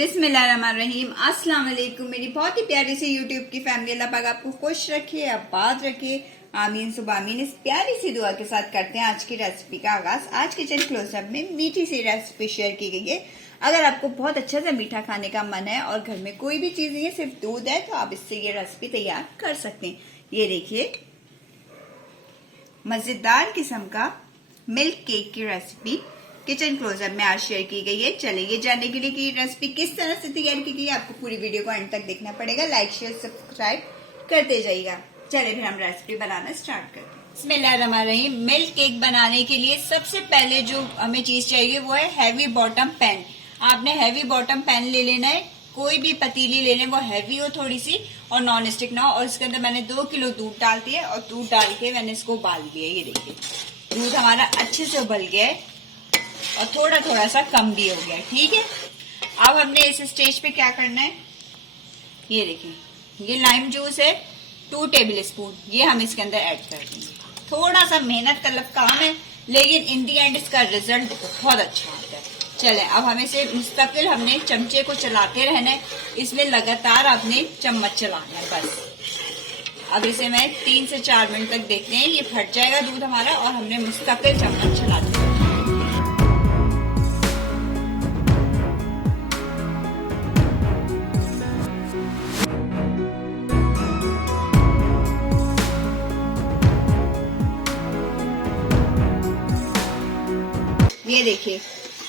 बिस्मिल्लाहिर्रहमानिर्रहीम। अस्सलाम वालेकुम। मेरी बहुत ही प्यारी सी यूट्यूब की फैमिली, अल्लाह पाक आपको खुश रखे, आबाद रखे, आमीन सुबह आमीन। इस प्यारी सी दुआ के साथ करते हैं आज की रेसिपी का आगाज। आज किचन क्लोजअप में मीठी सी रेसिपी शेयर की गई है। अगर आपको बहुत अच्छा सा मीठा खाने का मन है और घर में कोई भी चीज नहीं है, सिर्फ दूध है, तो आप इससे ये रेसिपी तैयार कर सकते हैं। ये देखिए, मजेदार किस्म का मिल्क केक की रेसिपी किचन क्लोजअप में आज शेयर की गई है। चलिए ये जानने के लिए कि रेसिपी किस तरह से तैयार की गई है, आपको पूरी वीडियो को एंड तक देखना पड़ेगा। लाइक शेयर सब्सक्राइब करते जाइएगा। चलिए फिर हम रेसिपी बनाना स्टार्ट करते हैं। बिस्मिल्लाहिर्रहमानिर्रहीम। मिल्क केक बनाने के लिए सबसे पहले जो हमें चीज चाहिए वो है हैवी बॉटम पैन। आपने हैवी बॉटम पैन ले लेना है, कोई भी पतीली ले लें, वो हैवी हो थोड़ी सी और नॉन स्टिक ना हो। और इसके अंदर मैंने 2 किलो दूध डाल दिया और दूध डाल के मैंने इसको उबाल दिया। ये देखिए, दूध हमारा अच्छे से उबल गया है और थोड़ा थोड़ा सा कम भी हो गया। ठीक है, अब हमने इस स्टेज पे क्या करना है, ये देखिए, ये लाइम जूस है 2 टेबल स्पून, ये हम इसके अंदर ऐड कर देंगे। थोड़ा सा मेहनत तलब काम है, लेकिन इन दी एंड इसका रिजल्ट बहुत अच्छा आता है। चले, अब हमें से मुस्तकिल हमने चमचे को चलाते रहना है, इसमें लगातार आपने चम्मच चलाना है बस। अब इसे मैं 3 से 4 मिनट तक देखते हैं, ये फट जाएगा दूध हमारा और हमने मुस्तकिल चम्मच चलाते हैं। ये देखिए,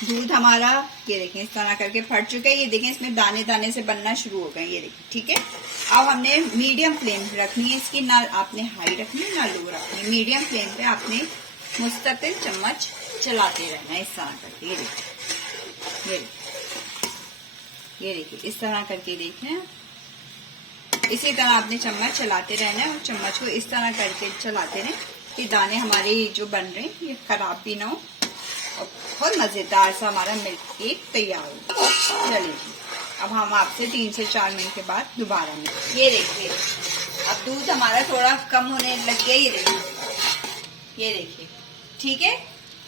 दूध हमारा ये देखिए इस तरह करके फट चुका है। ये देखिए, इसमें दाने दाने से बनना शुरू हो गए। ये देखिए, ठीक है। अब हमने मीडियम फ्लेम रखनी है इसकी, ना आपने हाई रखनी है ना लो रखनी है। मीडियम फ्लेम पे आपने मुस्तकिल चम्मच चलाते रहना है इस तरह करके। ये देखिए, ये देखिए, इस तरह करके देखें, इसी तरह आपने चम्मच चलाते रहना है और चम्मच को इस तरह करके चलाते रहें कि दाने हमारे जो बन रहे हैं ये खराब भी ना हो और बहुत मजेदार सा हमारा मिल्क केक तैयार हो। चलिए, अब हम आपसे 3 से 4 मिनट के बाद दोबारा मिलेंगे। ये देखिए, अब दूध हमारा थोड़ा कम होने लग गया। ये देखिए, ठीक है।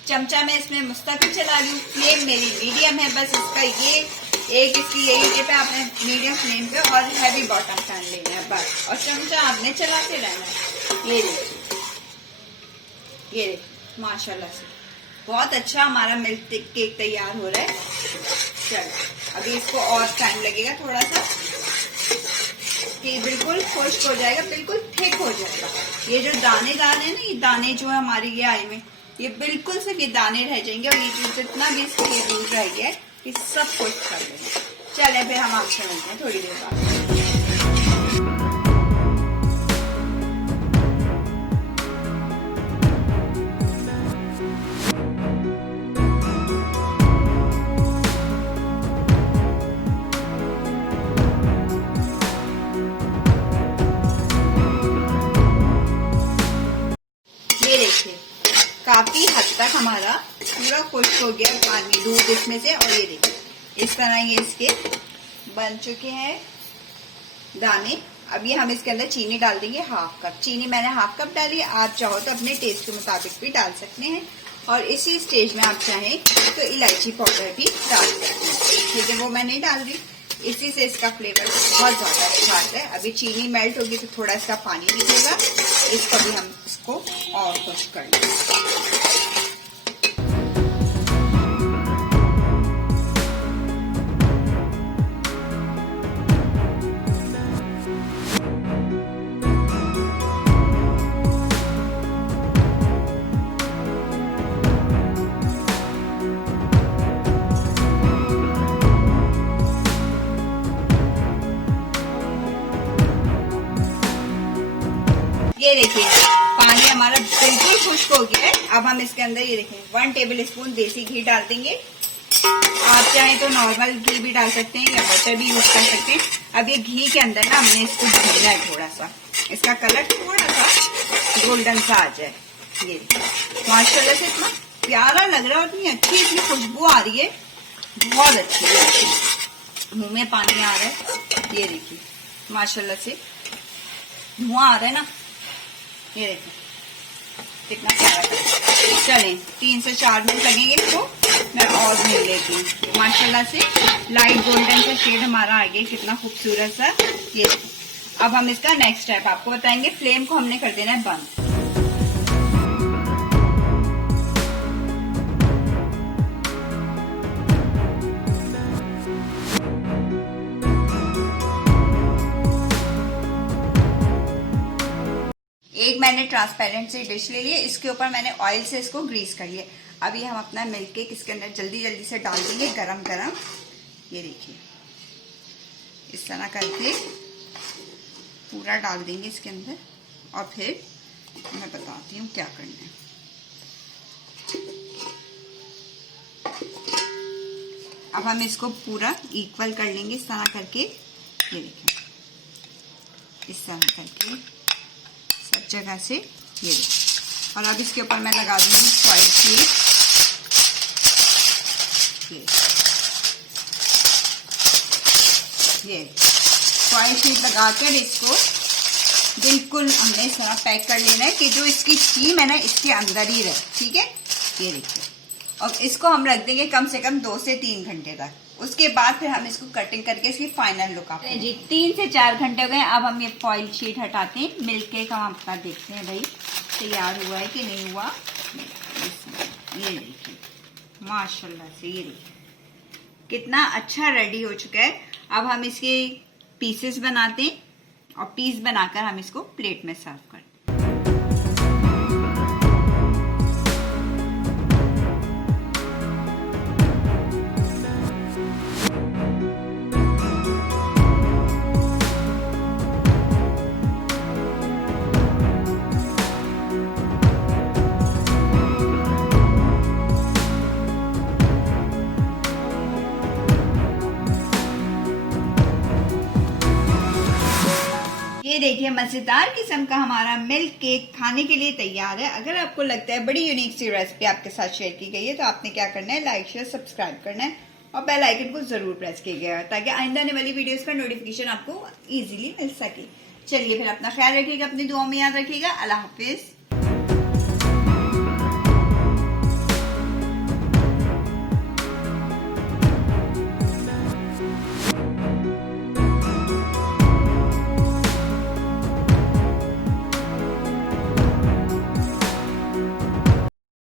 चमचा में इसमें मुस्तकिल चला लूँ, फ्लेम मेरी मीडियम है, बस इसका ये एक इसकी यही टिप है, आपने मीडियम फ्लेम पे और हैवी बॉटम पैन लेना है बस, और चमचा आपने चलाते रहना है। ये देखिए, ये देखिए, माशाल्लाह से बहुत अच्छा हमारा मिल्क केक तैयार हो रहा है। चलो, अभी इसको और टाइम लगेगा थोड़ा सा कि बिल्कुल खुश्क हो जाएगा, बिल्कुल थिक हो जाएगा। ये जो दाने दाने है ना, ये दाने जो है हमारी ये आई में, ये बिल्कुल सिर्फ ये दाने रह जाएंगे और ये जो जितना भी इसके दूध रह गया है ये सब खुश्क कर देंगे। चले, फिर हम आपसे मिलते हैं थोड़ी देर बाद। ये देखिए, काफी हद तक हमारा पूरा खुश्क हो गया पानी दूध इसमें से, और ये देखिए इस तरह ये इसके बन चुके हैं दाने। अब ये हम इसके अंदर चीनी डाल देंगे, हाफ कप चीनी मैंने हाफ कप डाली। आप चाहो तो अपने टेस्ट के मुताबिक भी डाल सकते हैं, और इसी स्टेज में आप चाहें तो इलायची पाउडर भी डाल सकते हैं। ठीक है, वो मैं नहीं डाल रही, इसी से इसका फ्लेवर बहुत ज्यादा अच्छा आता है। अभी चीनी मेल्ट होगी तो थोड़ा इसका पानी निकलेगा, इसको भी हम इसको और कुछ कर लेंगे। ये देखिए, पानी हमारा बिल्कुल खुश्क हो गया है। अब हम इसके अंदर ये देखिए 1 टेबल स्पून देसी घी डाल देंगे। आप चाहें तो नॉर्मल घी भी डाल सकते हैं या बटर भी यूज कर सकते हैं। अब ये घी के अंदर ना हमने इसको भूनना है, थोड़ा सा इसका कलर थोड़ा सा गोल्डन सा आ जाए। ये देखिए, माशाल्लाह से इतना प्यारा लग रहा है और इतनी अच्छी इसमें खुशबू आ रही है, बहुत अच्छी है। मुंह में पानी आ रहा है। ये देखिए, माशाल्लाह से धुआं आ रहा है ना, ये देखिए कितना सारा। चलें 3 से 4 मिनट लगेंगे इसको, मैं और भून लेती हूँ। माशाल्लाह से लाइट गोल्डन सा शेड हमारा आ गया, कितना खूबसूरत सा। ये अब हम इसका नेक्स्ट स्टेप आपको बताएंगे। फ्लेम को हमने कर देना है बंद। एक मैंने ट्रांसपेरेंट सी डिश ले ली है, इसके ऊपर मैंने ऑयल से इसको ग्रीस कर लिया। अब ये हम अपना मिल्क केक इसके अंदर जल्दी जल्दी से डाल देंगे गरम गरम। ये देखिए इस तरह करके पूरा डाल देंगे इसके अंदर, और फिर मैं बताती हूँ क्या करना है। अब हम इसको पूरा इक्वल कर लेंगे इस तरह करके। ये देखिए इस तरह करके सब जगह से। ये देखिए, और अब इसके ऊपर मैं लगा दूंगी फॉइल शीट। ये फॉइल शीट लगाकर इसको बिल्कुल हमने इस तरह पैक कर लेना है कि जो इसकी स्टीम है ना इसके अंदर ही रहे। ठीक है, ये देखिए। और इसको हम रख देंगे कम से कम 2 से 3 घंटे तक। उसके बाद फिर हम इसको कटिंग करके इसकी फाइनल लुक आपको जी। 3 से 4 घंटे हो गए। अब हम ये फॉइल शीट हटाते हैं। मिल्क केक हम अपना देखते हैं भाई तैयार हुआ है कि नहीं हुआ। ये देखिए माशाल्लाह से, ये देखिए कितना अच्छा रेडी हो चुका है। अब हम इसके पीसेस बनाते हैं और पीस बनाकर हम इसको प्लेट में सर्व करते हैं। ये देखिए मजेदार किस्म का हमारा मिल्क केक खाने के लिए तैयार है। अगर आपको लगता है बड़ी यूनिक सी रेसिपी आपके साथ शेयर की गई है तो आपने क्या करना है, लाइक शेयर सब्सक्राइब करना है और बेल आइकन को जरूर प्रेस कीजिएगा ताकि आइंदा आने वाली वीडियोस का नोटिफिकेशन आपको इजीली मिल सके। चलिए फिर अपना ख्याल रखिएगा, अपनी दुआओं में याद रखिएगा। अल्लाह हाफिज।